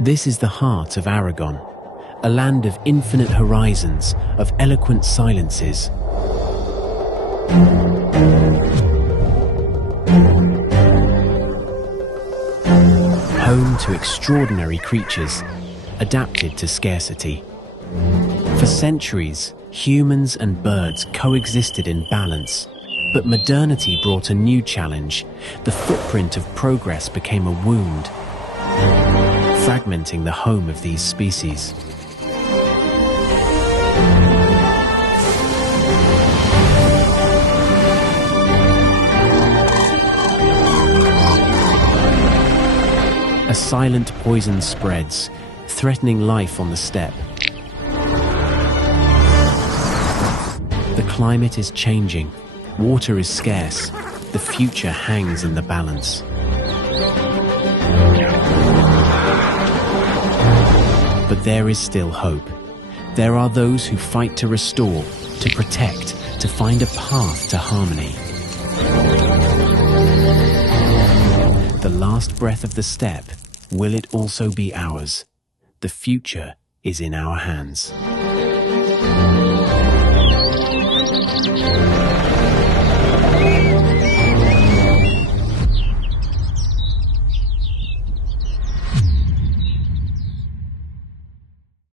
This is the heart of Aragon, a land of infinite horizons, of eloquent silences. Home to extraordinary creatures, adapted to scarcity. For centuries, humans and birds coexisted in balance, but modernity brought a new challenge. The footprint of progress became a wound, fragmenting the home of these species. A silent poison spreads, threatening life on the steppe. The climate is changing, water is scarce, the future hangs in the balance. But there is still hope. There are those who fight to restore, to protect, to find a path to harmony. The last breath of the steppe, will it also be ours? The future is in our hands.